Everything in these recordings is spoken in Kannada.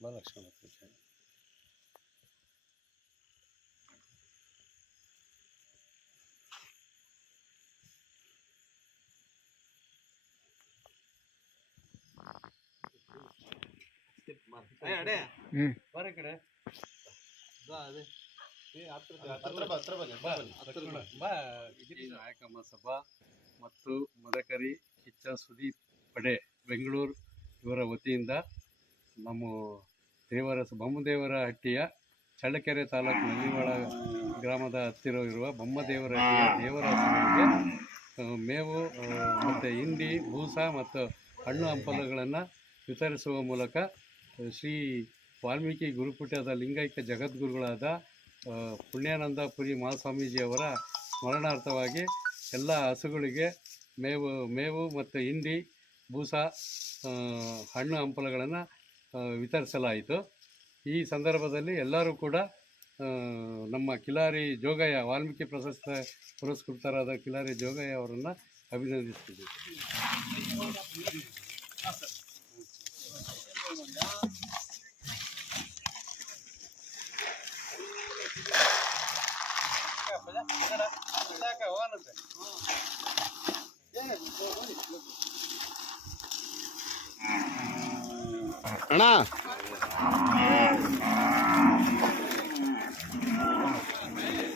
ಮಹಾಲಕ್ಷ್ಮಣ ಪೂಜೆ ಹ್ಮ್. ಬರ ಕಡೆ ನಾಯಕ ಮಹಾಸಭಾ ಮತ್ತು ಮದಕರಿ ಕಿಚ್ಚ ಸುದೀಪ್ ಪಡೆ ಬೆಂಗಳೂರು ಇವರ ವತಿಯಿಂದ ನಮ್ಮ ದೇವರ ಬೊಮ್ಮದೇವರ ಹಟ್ಟಿಯ ಚಳ್ಳಕೆರೆ ತಾಲೂಕು ನಲ್ಲಿವಾಳ ಗ್ರಾಮದ ಹತ್ತಿರ ಇರುವ ಬೊಮ್ಮದೇವರ ಹಟ್ಟಿಯ ದೇವರ ಮೇವು ಮತ್ತು ಹಿಂಡಿ, ಭೂಸ ಮತ್ತು ಹಣ್ಣು ಹಂಪಲುಗಳನ್ನು ವಿತರಿಸುವ ಮೂಲಕ ಶ್ರೀ ವಾಲ್ಮೀಕಿ ಗುರುಪೀಠದ ಲಿಂಗೈಕ್ಯ ಜಗದ್ಗುರುಗಳಾದ ಪುಣ್ಯಾನಂದಪುರಿ ಪುಣ್ಯಾನಂದ ಪುರಿ ಮಹಾಸ್ವಾಮೀಜಿಯವರ ಸ್ಮರಣಾರ್ಥವಾಗಿ ಎಲ್ಲ ಹಸುಗಳಿಗೆ ಮೇವು ಮೇವು ಮತ್ತು ಹಿಂಡಿ, ಭೂಸ ಹಣ್ಣು ಹಂಪಲುಗಳನ್ನು ವಿತರಿಸಲಾಯಿತು. ಈ ಸಂದರ್ಭದಲ್ಲಿ ಎಲ್ಲರೂ ಕೂಡ ನಮ್ಮ ಕಿಲಾರಿ ಜೋಗಯ್ಯ, ವಾಲ್ಮೀಕಿ ಪ್ರಶಸ್ತ ಪುರಸ್ಕೃತರಾದ ಕಿಲಾರಿ ಜೋಗಯ್ಯ ಅವರನ್ನು ಅಭಿನಂದಿಸ್ತಿದ್ದೀವಿ ಅಣ್ಣ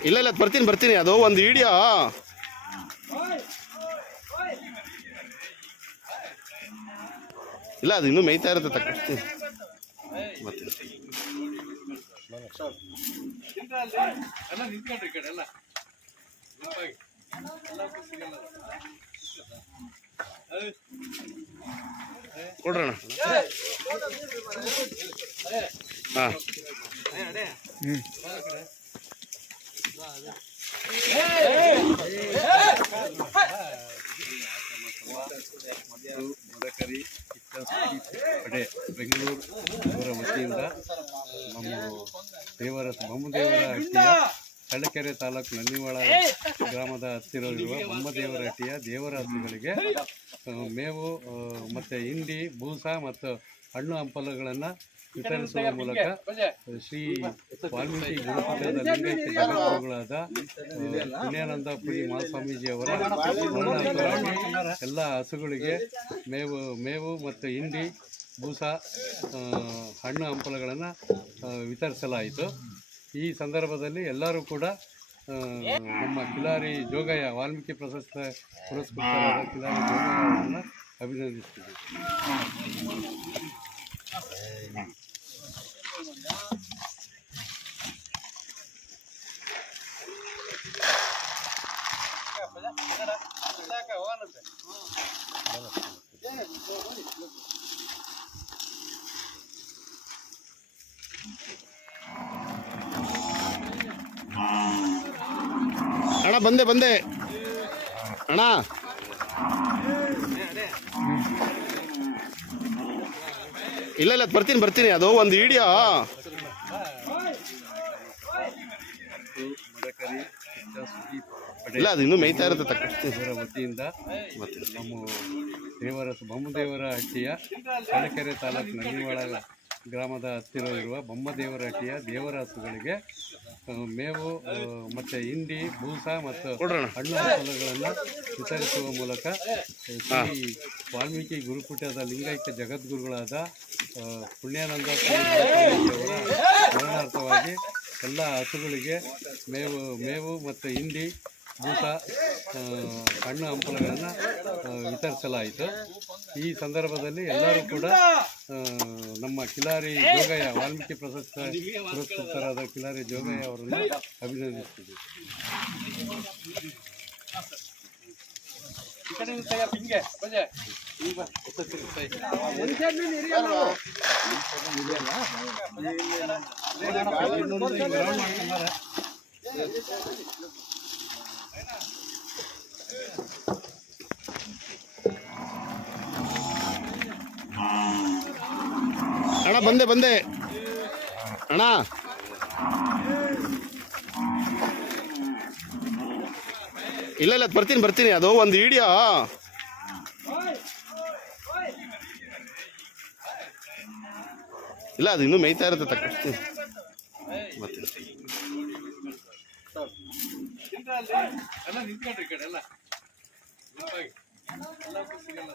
ಇಲ್ಲ ಇಲ್ಲ ಬರ್ತೀನಿ ಬರ್ತೀನಿ ಅದು ಒಂದು ವಿಡಿಯೋ ಇಲ್ಲ ಅದು ಇನ್ನೂ ಮೇಯ್ತಾ ಇರುತ್ತೆ ತಕ್ಕ ಮತ್ತೆ ಎಲ್ಲ ನಿಂತ್ಕೊಂಡ್ರಿ ಈ ಕಡೆ ಎಲ್ಲ ಗುಂಪಾಗಿ. ಎಲ್ಲಕ್ಕೂ ಸಿಗಲ್ಲ ಅದು. ಕೊಡ್ರಣ ಹಾಂ. ಹ್ಞೂ ಮದಕರಿ ಪಡೆ ಬೆಂಗಳೂರು ಅವರ ವತಿಯಿಂದ ನಮ್ಮ ದೇವರ ಮಮ್ಮದೇವರ ಚಳ್ಳಕೆರೆ ತಾಲೂಕು ನನ್ನಿವಾಳ ಗ್ರಾಮದ ಹತ್ತಿರವಿರುವ ಇರುವ ಬೊಮ್ಮದೇವರ ಹಟ್ಟಿಯ ದೇವರ ಹಸುಗಳಿಗೆ ಮೇವು ಮತ್ತು ಹಿಂಡಿ ಬೂಸ ಮತ್ತು ಹಣ್ಣು ಹಂಪಲುಗಳನ್ನು ವಿತರಿಸುವ ಮೂಲಕ ಶ್ರೀ ವಾಲ್ಮೀಕಿ ಗುರುಪೀಠದ ಆ, ಪುಣ್ಯಾನಂದ ಪುರಿ ಮಹಾಸ್ವಾಮೀಜಿಯವರ ಎಲ್ಲ ಹಸುಗಳಿಗೆ ಮೇವು ಮೇವು ಮತ್ತು ಹಿಂಡಿ ಬೂಸ ಹಣ್ಣು ಹಂಪಲುಗಳನ್ನು ವಿತರಿಸಲಾಯಿತು. ಈ ಸಂದರ್ಭದಲ್ಲಿ ಎಲ್ಲರೂ ಕೂಡ ನಮ್ಮ ಕಿಲಾರಿ ಜೋಗಯ್ಯ ವಾಲ್ಮೀಕಿ ಪ್ರಶಸ್ತ ಪುರಸ್ಕೃತರಾದ ಕಿಲಾರಿ ಜೋಗಯ್ಯವನ್ನು ಅಭಿನಂದಿಸ್ತೀವಿ Thank ಅಭಿನಂದಿಸ್ತೀವಿ. ಅಣ್ಣ ಬಂದೆ ಬಂದೆ. ಅಣ್ಣ. ಇಲ್ಲ ಇಲ್ಲ ಬರ್ತೀನಿ ಬರ್ತೀನಿ. ಅದು ಒಂದು ವಿಡಿಯೋ ಇಲ್ಲ ಅದು ಇನ್ನೂ ಮೇಯ್ತಾ ಇರುತ್ತೆ ತಕ್ಕ. ವತಿಯಿಂದ ಮತ್ತೆ. ನಮ್ಮ ದೇವರ ಬೊಮ್ಮದೇವರ ಹಟ್ಟಿಯ ಹಳಕೆರೆ ತಾಲೂಕು ನಲ್ಲಿವಾಳ ಗ್ರಾಮದ ಹತ್ತಿರ ಇರುವ ಬೊಮ್ಮದೇವರಟ್ಟಿಯ ದೇವರ ಹಸುಗಳಿಗೆ ಮೇವು ಮತ್ತು ಹಿಂಡಿ ಬೂಸ ಮತ್ತು ಹಣ್ಣು ಹಸುಗಳನ್ನು ವಿತರಿಸುವ ಮೂಲಕ ಈ ವಾಲ್ಮೀಕಿ ಗುರುಕುಟದ ಲಿಂಗೈಕ್ಯ ಜಗದ್ಗುರುಗಳಾದ ಪುಣ್ಯಾನಂದ ಸ್ಮರಣಾರ್ಥವಾಗಿ ಎಲ್ಲ ಹಸುಗಳಿಗೆ ಮೇವು ಮೇವು ಮತ್ತು ಹಿಂಡಿ ಆ, ಹಣ್ಣು ಹಂಪಲುಗಳನ್ನು ವಿತರಿಸಲಾಯಿತು. ಈ ಸಂದರ್ಭದಲ್ಲಿ ಎಲ್ಲರೂ ಕೂಡ ನಮ್ಮ ಕಿಲಾರಿ ಜೋಗಯ್ಯ ವಾಲ್ಮೀಕಿ ಪ್ರಶಸ್ತ ಪುರಸ್ಕೃತರಾದ ಕಿಲಾರಿ ಜೋಗಯ್ಯ ಅವರನ್ನು ಅಭಿನಂದಿಸ್ತಿದ್ದೀವಿ ಅಣ್ಣ, ಬಂದೆ ಬಂದೆ. ಅಣ್ಣ. ಇಲ್ಲ ಇಲ್ಲ, ಬರ್ತೀನಿ ಬರ್ತೀನಿ. ಅದು ಒಂದು ವಿಡಿಯೋ ಇಲ್ಲ, ಅದು ಇನ್ನೂ ಮೇಯ್ತಾ ಇರುತ್ತೆ ತಕ್ಕ ಮತ್ತೆ ಎಲ್ಲ ನಿಂತ್ಕೊಂಡ್ರಿ ಈ ಕಡೆ ಎಲ್ಲ ಗುಂಪಾಗಿ. ಎಲ್ಲಕ್ಕೂ ಸಿಗಲ್ಲ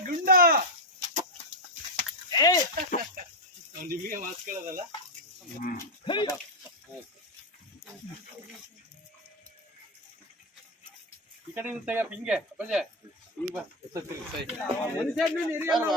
ಮಾತು ಕೇಳೋದಲ್ಲ? ನಿಮಗೆ ಮಾತ್ಕೊಳ್ಳೋದಲ್ಲ ಈ ಕಡೆ ನಿಂತಾಗ ಹಿಂಗೆ ಬಜೆ ಹಿಂಗ್ ಬಾ. ಎತ್ತತ್ತಿರಿ ಸೈ. ಇಲ್ಲ. ಇನ್ನೊಂದು